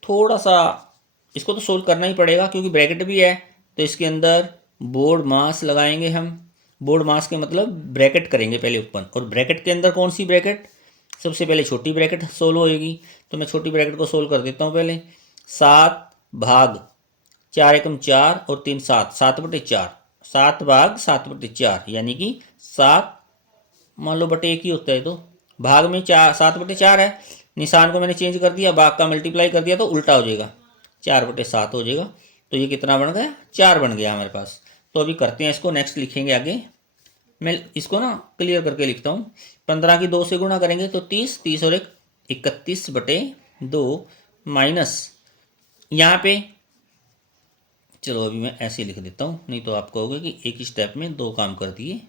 थोड़ा सा इसको तो सोल्व करना ही पड़ेगा क्योंकि ब्रैकेट भी है, तो इसके अंदर बोर्ड मास लगाएंगे हम। बोर्ड मास के मतलब ब्रैकेट करेंगे पहले ओपन, और ब्रैकेट के अंदर कौन सी ब्रैकेट, सबसे पहले छोटी ब्रैकेट सोल्व होएगी। तो मैं छोटी ब्रैकेट को सोल्व कर देता हूँ पहले। 7 भाग 4 एकम 4 और 3 7, 7/4, 7 भाग 7/4 यानी कि 7 मान लो बटे 1 ही होता है, तो भाग में 7/4 है, निशान को मैंने चेंज कर दिया, भाग का मल्टीप्लाई कर दिया तो उल्टा हो जाएगा, 4/7 हो जाएगा। तो ये कितना बन गया, 4 बन गया हमारे पास। तो अभी करते हैं इसको, नेक्स्ट लिखेंगे आगे। मैं इसको ना क्लियर करके लिखता हूँ। 15 की 2 से गुणा करेंगे तो 30, 30 और 1 31/2 माइनस, यहाँ पे चलो अभी मैं ऐसे लिख देता हूँ, नहीं तो आप कहोगे कि एक ही स्टेप में 2 काम कर दिए।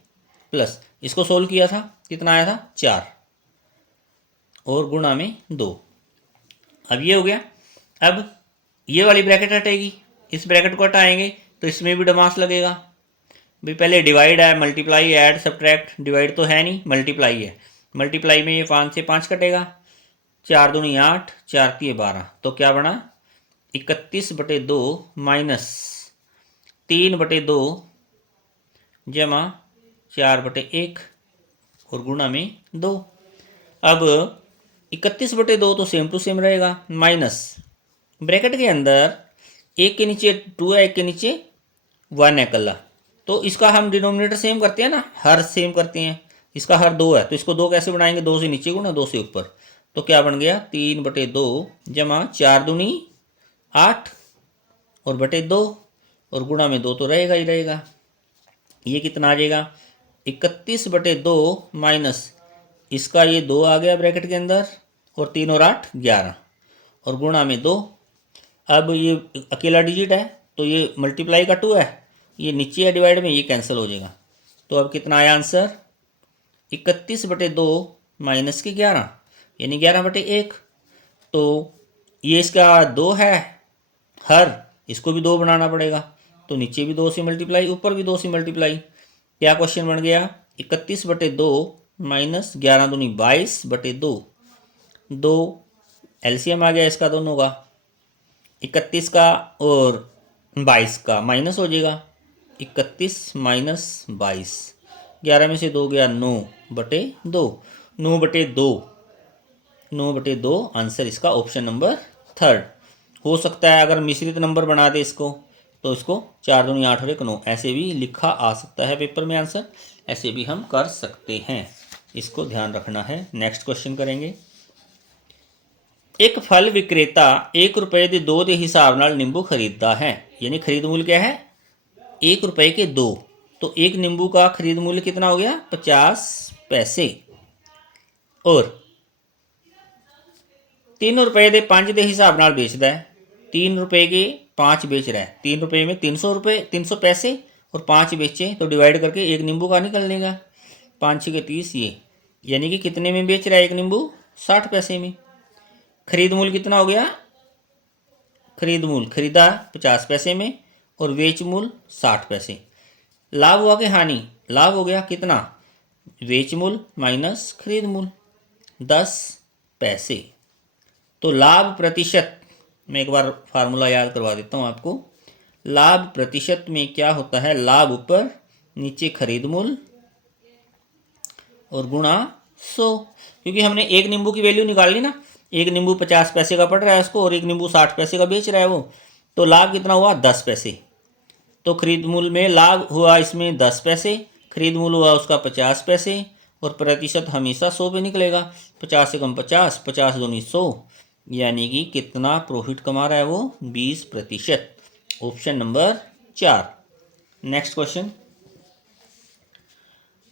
प्लस इसको सोल्व किया था, कितना आया था 4 और गुणा में 2। अब ये हो गया। अब ये वाली ब्रैकेट हटेगी, इस ब्रैकेट को हटाएंगे तो इसमें भी डमास लगेगा भाई। पहले डिवाइड है, मल्टीप्लाई, ऐड, सब्ट्रैक्ट। डिवाइड तो है नहीं, मल्टीप्लाई है। मल्टीप्लाई में ये 5 से 5 कटेगा, 4 दूनी 8, 4 3 12, तो क्या बना 31/2 माइनस 3/2 जमा 4/1 और गुणा में 2। अब 31/2 तो सेम टू सेम रहेगा, माइनस ब्रैकेट के अंदर एक के नीचे 2 है, एक के नीचे 1 है कल्ला, तो इसका हम डिनोमिनेटर सेम करते हैं ना, हर सेम करते हैं। इसका हर 2 है तो इसको 2 कैसे बनाएंगे, 2 से नीचे गुणा 2 से ऊपर। तो क्या बन गया 3/2 जमा 4 दूनी 8 और बटे 2 और गुणा में 2 तो रहेगा ही रहेगा। ये कितना आ जाएगा 31/2 माइनस इसका ये 2 आ गया ब्रैकेट के अंदर, और 3 और 8 11 और गुणा में 2। अब ये अकेला डिजिट है तो ये मल्टीप्लाई का 2 है, ये नीचे है डिवाइड में, ये कैंसिल हो जाएगा। तो अब कितना आया आंसर 31/2 माइनस के 11 यानी 11/1। तो ये इसका 2 है हर, इसको भी 2 बनाना पड़ेगा, तो नीचे भी 2 से मल्टीप्लाई, ऊपर भी 2 से मल्टीप्लाई। क्या क्वेश्चन बन गया 31/2 माइनस 11 दूनी 22/2। 2 एलसीएम आ गया इसका दोनों का, 31 का और 22 का माइनस हो जाएगा, 31 माइनस 22, 11 में से 2 गया 9/2, 9/2, 9/2 आंसर इसका ऑप्शन नंबर 3 हो सकता है। अगर मिश्रित नंबर बना दे इसको तो इसको 4 दूनी 8 और 1 9 ऐसे भी लिखा आ सकता है पेपर में आंसर, ऐसे भी हम कर सकते हैं, इसको ध्यान रखना है। नेक्स्ट क्वेश्चन करेंगे। एक फल विक्रेता 1 रुपये के 2 के हिसाब नाल नींबू खरीदता है, यानी खरीद मूल्य क्या है 1 रुपये के 2, तो एक नींबू का खरीद मूल्य कितना हो गया 50 पैसे। और 3 रुपये के 5 के हिसाब नाल बेचता है, 3 रुपये के 5 बेच रहा है, 3 रुपये में 300 रुपये 300 पैसे और 5 बेचे तो डिवाइड करके एक नींबू का निकल लेगा, 5 6 के 30 ये, यानी कि कितने में बेच रहा है एक नींबू 60 पैसे में। खरीद मूल्य कितना हो गया, खरीद मूल्य खरीदा 50 पैसे में और बेच मूल्य 60 पैसे। लाभ हुआ कि हानि, लाभ हो गया कितना बेच मूल्य माइनस खरीद मूल्य 10 पैसे। तो लाभ प्रतिशत, मैं एक बार फार्मूला याद करवा देता हूँ आपको। लाभ प्रतिशत में क्या होता है, लाभ ऊपर नीचे खरीद मूल्य और गुणा 100, क्योंकि हमने एक नींबू की वैल्यू निकाल ली ना, एक नींबू 50 पैसे का पड़ रहा है उसको और एक नींबू 60 पैसे का बेच रहा है वो, तो लाभ कितना हुआ 10 पैसे। तो खरीद मूल्य में लाभ हुआ इसमें 10 पैसे, खरीद मूल्य हुआ उसका 50 पैसे और प्रतिशत हमेशा 100 पे निकलेगा, 50 से कम 50, 50 दूनी 100, यानी कि कितना प्रॉफिट कमा रहा है वो 20%। Option number 4। Next question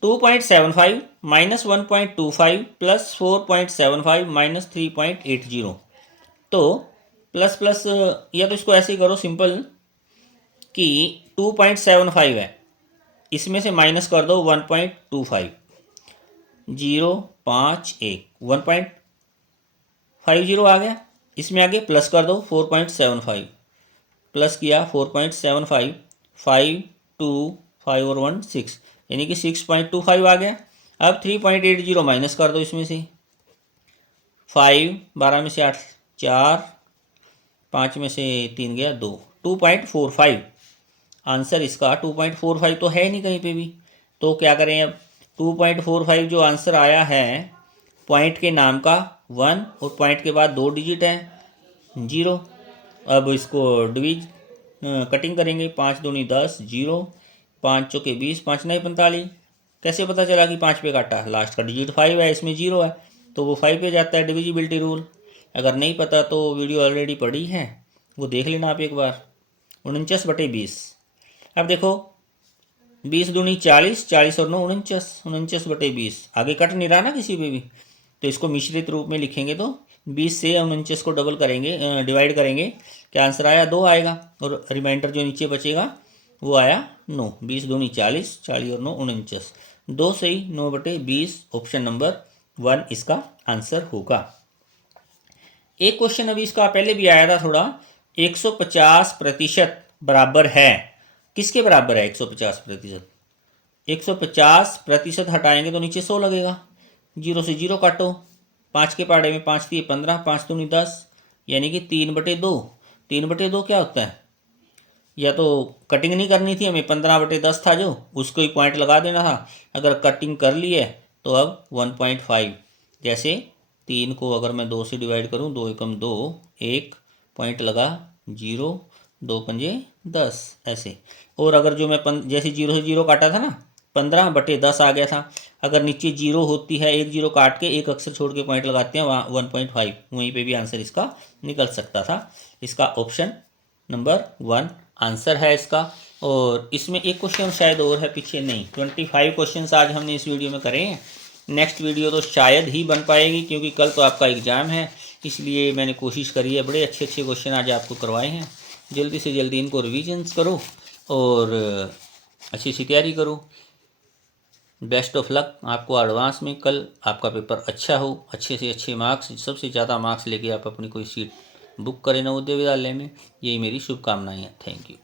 2.75 minus 1.25 plus 4.75 minus 3.80। तो प्लस प्लस या तो इसको ऐसे ही करो सिंपल कि 2.75 है, इसमें से माइनस कर दो 1.25, 0 5 1 1.50 आ गया, इसमें आगे प्लस कर दो 4.75, प्लस किया 4.75, 5 2 5 और 1 6, यानी कि 6.25 आ गया। अब 3.80 माइनस कर दो इसमें से, 5, 12 में से 8 4, 5 में से 3 गया 2, 2.45 आंसर इसका 2.45 तो है नहीं कहीं पे भी। तो क्या करें अब, 2.45 जो आंसर आया है पॉइंट के नाम का 1 और पॉइंट के बाद 2 डिजिट है 0। अब इसको कटिंग करेंगे, 5 दूनी 10, 0, 5 चौके 20, 5 नहीं 45। कैसे पता चला कि 5 पे काटा, लास्ट का डिजिट 5 है, इसमें 0 है तो वो 5 पे जाता है, डिविजिबिलिटी रूल। अगर नहीं पता तो वीडियो ऑलरेडी पड़ी है, वो देख लेना आप एक बार। 49/20। अब देखो 20 दूनी 40, 40 और 9 49, 49/20। आगे कट नहीं रहा ना किसी पे भी, तो इसको मिश्रित रूप में लिखेंगे तो 20 से 49 को डबल करेंगे, डिवाइड करेंगे, क्या आंसर आया 2 आएगा, और रिमाइंडर जो नीचे बचेगा वो आया 9। 20 दूनी 40, 40 और 9 49, 2 से ही 9/20 ऑप्शन नंबर 1 इसका आंसर होगा। एक क्वेश्चन अभी इसका पहले भी आया था थोड़ा, 150% बराबर है, किसके बराबर है 150%? 150% हटाएंगे तो नीचे 100 लगेगा, 0 से 0 काटो, 5 के पहाड़े में 5 दिए 15, 5 दूनी 10, यानी कि 3/2। 3/2 क्या होता है, या तो कटिंग नहीं करनी थी हमें, 15/10 था जो, उसको ही पॉइंट लगा देना था। अगर कटिंग कर ली है तो अब 1.5, जैसे 3 को अगर मैं 2 से डिवाइड करूँ, 2 एकम 2, 1 पॉइंट लगा 0, 2 पंजे 10 ऐसे। और अगर जो मैं जैसे 0 से 0 काटा था ना, 15/10 आ गया था, अगर नीचे 0 होती है, एक 0 काट के एक अक्षर छोड़ के पॉइंट लगाते हैं, वहाँ 1.5 वहीं पे भी आंसर इसका निकल सकता था। इसका ऑप्शन नंबर 1 आंसर है इसका। और इसमें एक क्वेश्चन शायद और है पीछे, नहीं 25 क्वेश्चन आज हमने इस वीडियो में करे हैं। नेक्स्ट वीडियो तो शायद ही बन पाएगी क्योंकि कल तो आपका एग्ज़ाम है, इसलिए मैंने कोशिश करी है, बड़े अच्छे अच्छे क्वेश्चन आज आपको करवाए हैं। जल्दी से जल्दी इनको रिविजन्स करो और अच्छी सी तैयारी करो। बेस्ट ऑफ लक आपको एडवांस में, कल आपका पेपर अच्छा हो, अच्छे से अच्छे मार्क्स, सबसे ज़्यादा मार्क्स लेके आप अपनी कोई सीट बुक करें नवोदय विद्यालय में, यही मेरी शुभकामनाएं हैं। Thank you.